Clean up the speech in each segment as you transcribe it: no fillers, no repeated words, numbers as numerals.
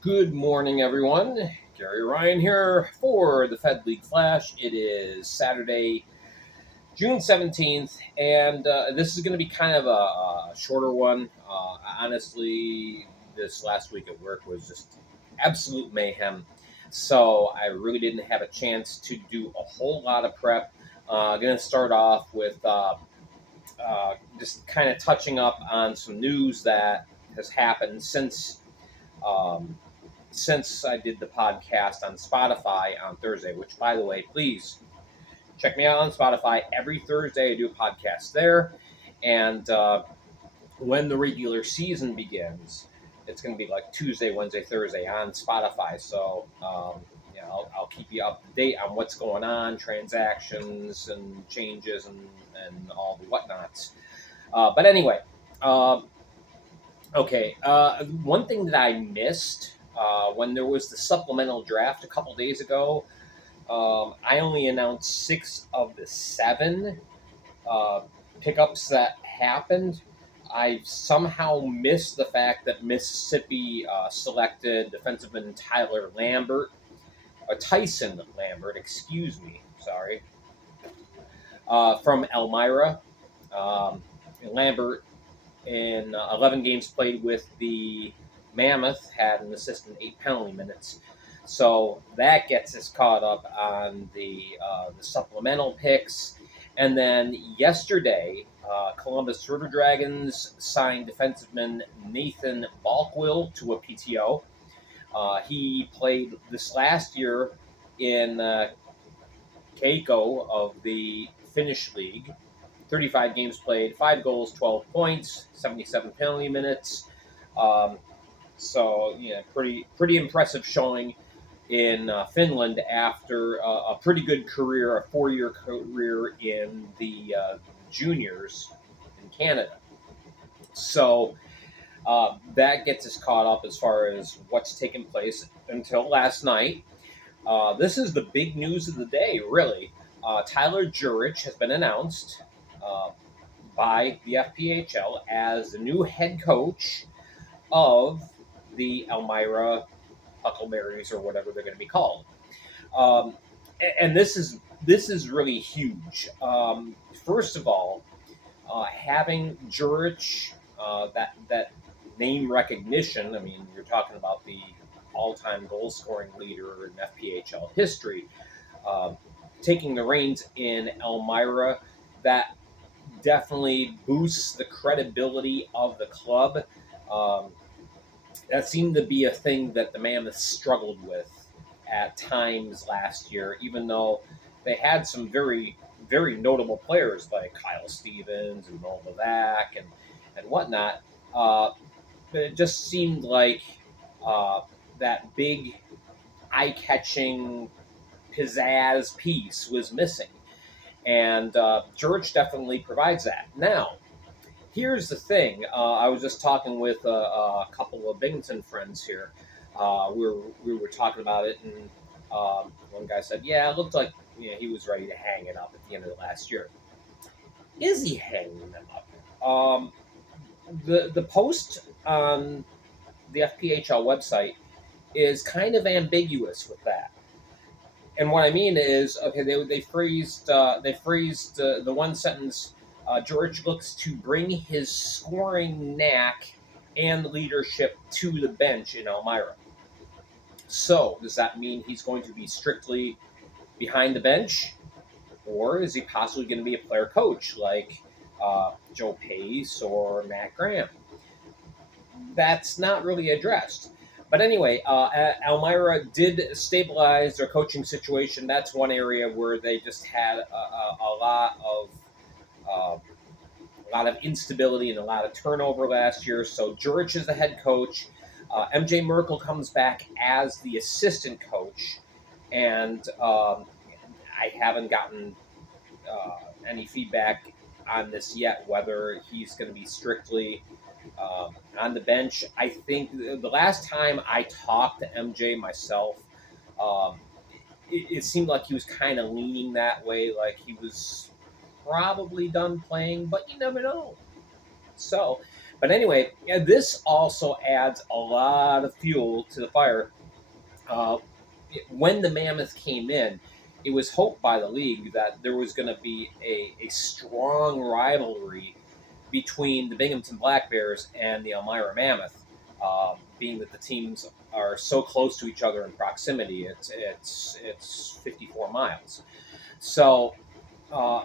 Good morning, everyone. Gary Ryan here for the Fed League Flash. It is Saturday, June 17th, and this is going to be kind of a shorter one. Honestly, this last week at work was just absolute mayhem. So I really didn't have a chance to do a whole lot of prep. Going to start off with just kind of touching up on some news that has happened um, since I did the podcast on Spotify on Thursday, which, by the way, please check me out on Spotify. Every Thursday, I do a podcast there. And when the regular season begins, it's going to be like Tuesday, Wednesday, Thursday on Spotify. So, I'll keep you up to date on what's going on, transactions and changes and all the whatnots. But anyway, uh, okay. One thing that I missed when there was the supplemental draft a couple days ago, I only announced six of the seven uh, pickups that happened. I somehow missed the fact that Mississippi selected defenseman Tyson Lambert, excuse me, sorry, from Elmira. Um, Lambert in 11 games played with the Mammoth, had an assist in 8 penalty minutes. So that gets us caught up on the supplemental picks. And then yesterday, Columbus River Dragons signed defenseman Nathan Balkwill to a PTO. He played this last year in Keiko of the Finnish League. 35 games played, 5 goals, 12 points, 77 penalty minutes. Um, so yeah, pretty impressive showing in Finland after a pretty good career, a 4-year career in the juniors in Canada. So that gets us caught up as far as what's taken place until last night. This is the big news of the day, really. Tyler Gjurich has been announced uh, by the FPHL as the new head coach of the Elmira Huckleberries, or whatever they're going to be called. Um, and this is really huge. First of all, having Jurich, that name recognition. I mean, you're talking about the all-time goal-scoring leader in FPHL history. Um, Taking the reins in Elmira, that definitely boosts the credibility of the club. Um, that seemed to be a thing that the Mammoths struggled with at times last year, even though they had some very notable players like Kyle Stevens and Novak and whatnot. Uh, but it just seemed like uh, that big eye-catching pizzazz piece was missing, and George definitely provides that. Now, here's the thing. I was just talking with a couple of Binghamton friends here. We were talking about it, and one guy said, "Yeah, it looked like he was ready to hang it up at the end of the last year." Is he hanging them up? The post on the FPHL website is kind of ambiguous with that. And what I mean is, okay, they phrased the one sentence. George looks to bring his scoring knack and leadership to the bench in Elmira. So does that mean he's going to be strictly behind the bench, or is he possibly going to be a player coach like Joe Pace or Matt Graham? That's not really addressed. But anyway, Elmira did stabilize their coaching situation. That's one area where they just had uh, a lot of instability and a lot of turnover last year. So Jurich is the head coach. MJ Merkel comes back as the assistant coach, and I haven't gotten any feedback on this yet, whether he's going to be strictly on the bench. I think the last time I talked to MJ myself, um, it seemed like he was kind of leaning that way, like he was probably done playing, but you never know. So But anyway, yeah, this also adds a lot of fuel to the fire. Uh, when the Mammoth came in, it was hoped by the league that there was going to be a strong rivalry between the Binghamton Black Bears and the Elmira Mammoth, being that the teams are so close to each other in proximity. It's 54 miles. So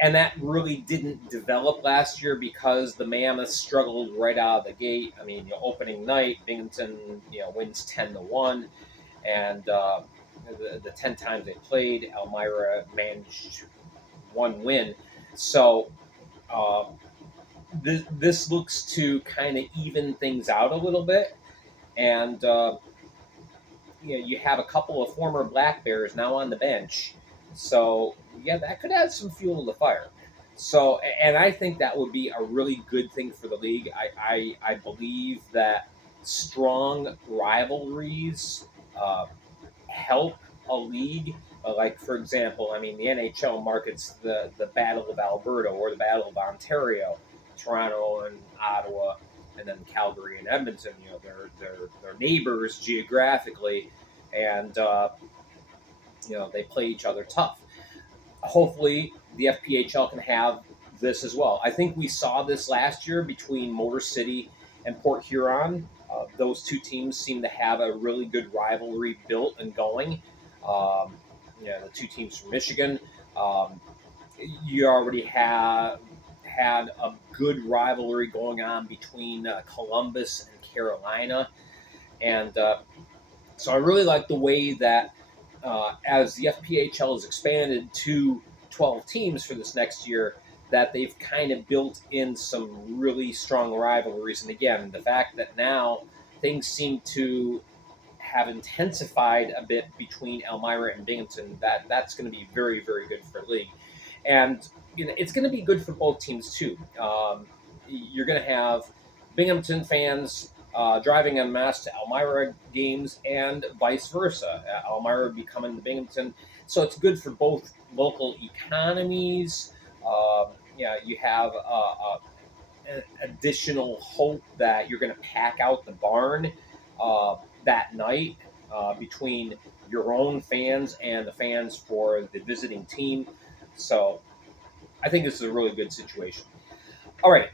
and that really didn't develop last year because the Mammoths struggled right out of the gate. I mean, opening night, Binghamton wins 10-1, and the 10 times they played, Elmira managed one win. So uh, this looks to kind of even things out a little bit, and you have a couple of former Black Bears now on the bench. So yeah, that could add some fuel to the fire. So, and I think that would be a really good thing for the league. I believe that strong rivalries uh, help a league. Like, for example, I mean, the NHL markets the Battle of Alberta or the Battle of Ontario, Toronto and Ottawa, and then Calgary and Edmonton. They're neighbors geographically, and they play each other tough. Hopefully, the FPHL can have this as well. I think we saw this last year between Motor City and Port Huron. Those two teams seem to have a really good rivalry built and going. The two teams from Michigan. Um, you already have had a good rivalry going on between Columbus and Carolina, and so I really like the way that as the FPHL has expanded to 12 teams for this next year, that they've kind of built in some really strong rivalries. And again, the fact that now things seem to have intensified a bit between Elmira and Binghamton, that's going to be very, very good for the league. And it's going to be good for both teams too. You're going to have Binghamton fans driving en masse to Elmira games and vice versa. Elmira would be coming to Binghamton. So it's good for both local economies. You have an additional hope that you're going to pack out the barn that night between your own fans and the fans for the visiting team. So I think this is a really good situation. All right.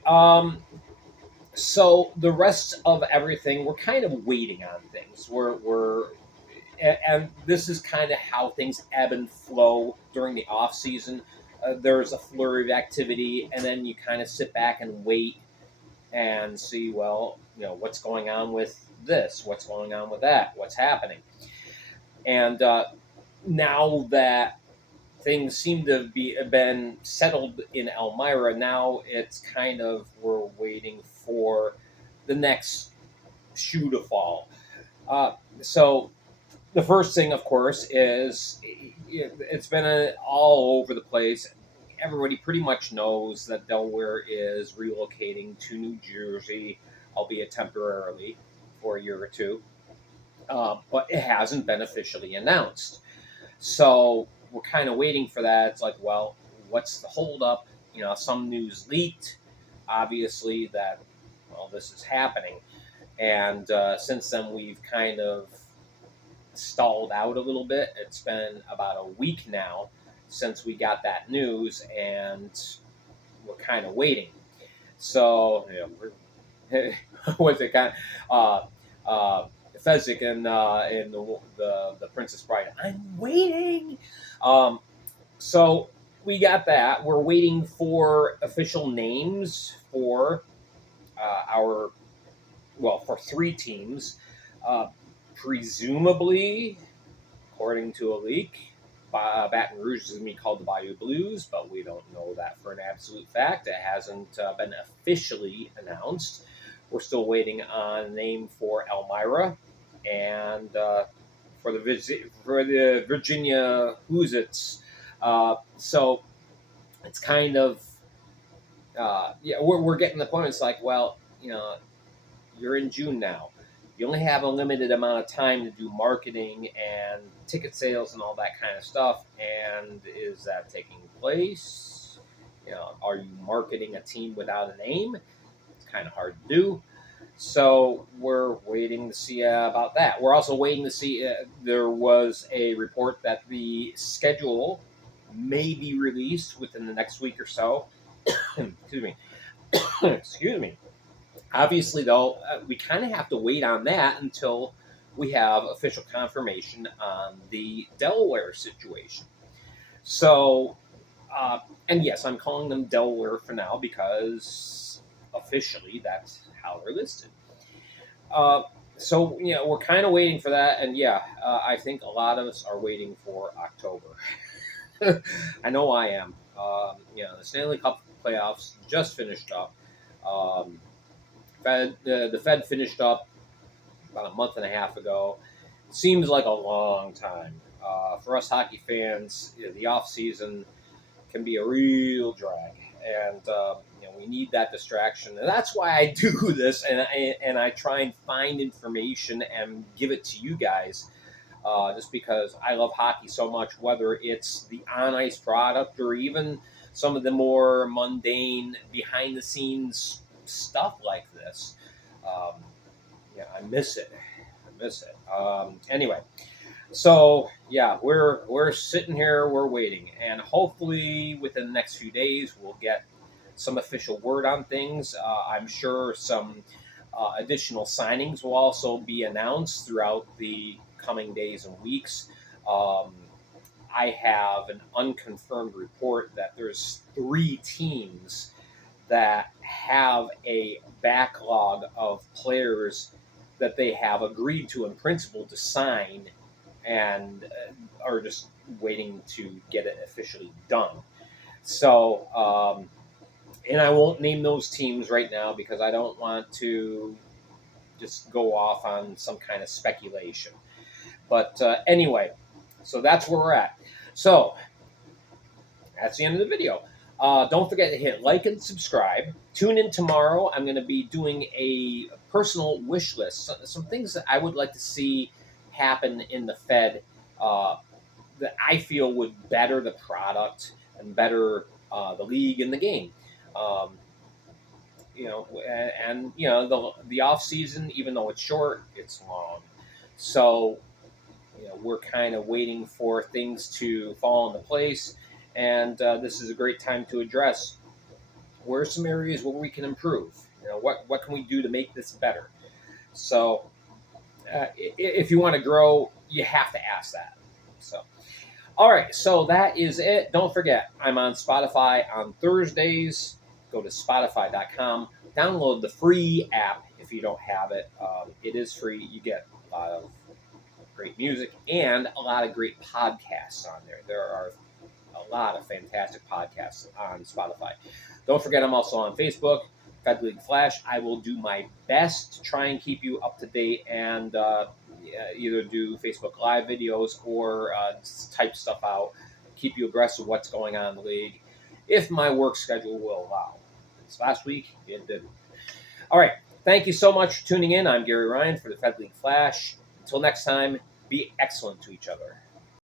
So the rest of everything, we're kind of waiting on things. And this is kind of how things ebb and flow during the off season. There's a flurry of activity, and then you kind of sit back and wait and see, well, what's going on with this, what's going on with that, what's happening. And now that things seem to have been settled in Elmira, now it's kind of we're waiting for the next shoe to fall. So the first thing, of course, is it's been all over the place. Everybody pretty much knows that Delaware is relocating to New Jersey, albeit temporarily for a year or two. But it hasn't been officially announced. So we're kind of waiting for that. It's like, well, what's the holdup? Some news leaked, obviously, that, well, this is happening. And since then, we've kind of stalled out a little bit. It's been about a week now since we got that news, and we're kind of waiting. So, what's it kind of Fezzik and the Princess Bride? I'm waiting. So we got that. We're waiting for official names for for 3 teams. Presumably, according to a leak, Baton Rouge is going to be called the Bayou Blues, but we don't know that for an absolute fact. It hasn't been officially announced. We're still waiting on a name for Elmira and for the Virginia Hoosiers. So it's kind of we're getting to the point. It's like, well, you're in June now. You only have a limited amount of time to do marketing and ticket sales and all that kind of stuff. And is that taking place? Are you marketing a team without a name? It's kind of hard to do. So we're waiting to see about that. We're also waiting to see. There was a report that the schedule may be released within the next week or so. Excuse me. Excuse me. Obviously, though, we kind of have to wait on that until we have official confirmation on the Delaware situation. So, and yes, I'm calling them Delaware for now because officially that's how they're listed. So, we're kind of waiting for that, and I think a lot of us are waiting for October. I know I am. The Stanley Cup playoffs just finished up. The Fed finished up about a month and a half ago. Seems like a long time. For us hockey fans, the off season can be a real drag, and we need that distraction. And that's why I do this, and I try and find information and give it to you guys, just because I love hockey so much. Whether it's the on ice product or even some of the more mundane behind the scenes stuff like this. I miss it. Anyway, so we're sitting here, we're waiting, and hopefully within the next few days we'll get some official word on things. I'm sure some additional signings will also be announced throughout the coming days and weeks. I have an unconfirmed report that there's 3 teams that have a backlog of players that they have agreed to in principle to sign and are just waiting to get it officially done. So, and I won't name those teams right now because I don't want to just go off on some kind of speculation. But anyway, so that's where we're at. So that's the end of the video. Don't forget to hit like and subscribe. Tune in tomorrow. I'm going to be doing a personal wish list. Some things that I would like to see happen in the Fed that I feel would better the product and better the league and the game. The off season, even though it's short, it's long. So we're kind of waiting for things to fall into place. And this is a great time to address where are some areas where we can improve. What can we do to make this better? So if you want to grow, you have to ask that. So, all right. So that is it. Don't forget, I'm on Spotify on Thursdays. Go to Spotify.com. Download the free app if you don't have it. It is free. You get a lot of great music and a lot of great podcasts on there. There are a lot of fantastic podcasts on Spotify. Don't forget, I'm also on Facebook, Fed League Flash. I will do my best to try and keep you up to date and either do Facebook Live videos or type stuff out, keep you abreast of what's going on in the league, if my work schedule will allow. This last week, it didn't. All right. Thank you so much for tuning in. I'm Gary Ryan for the Fed League Flash. Until next time, be excellent to each other.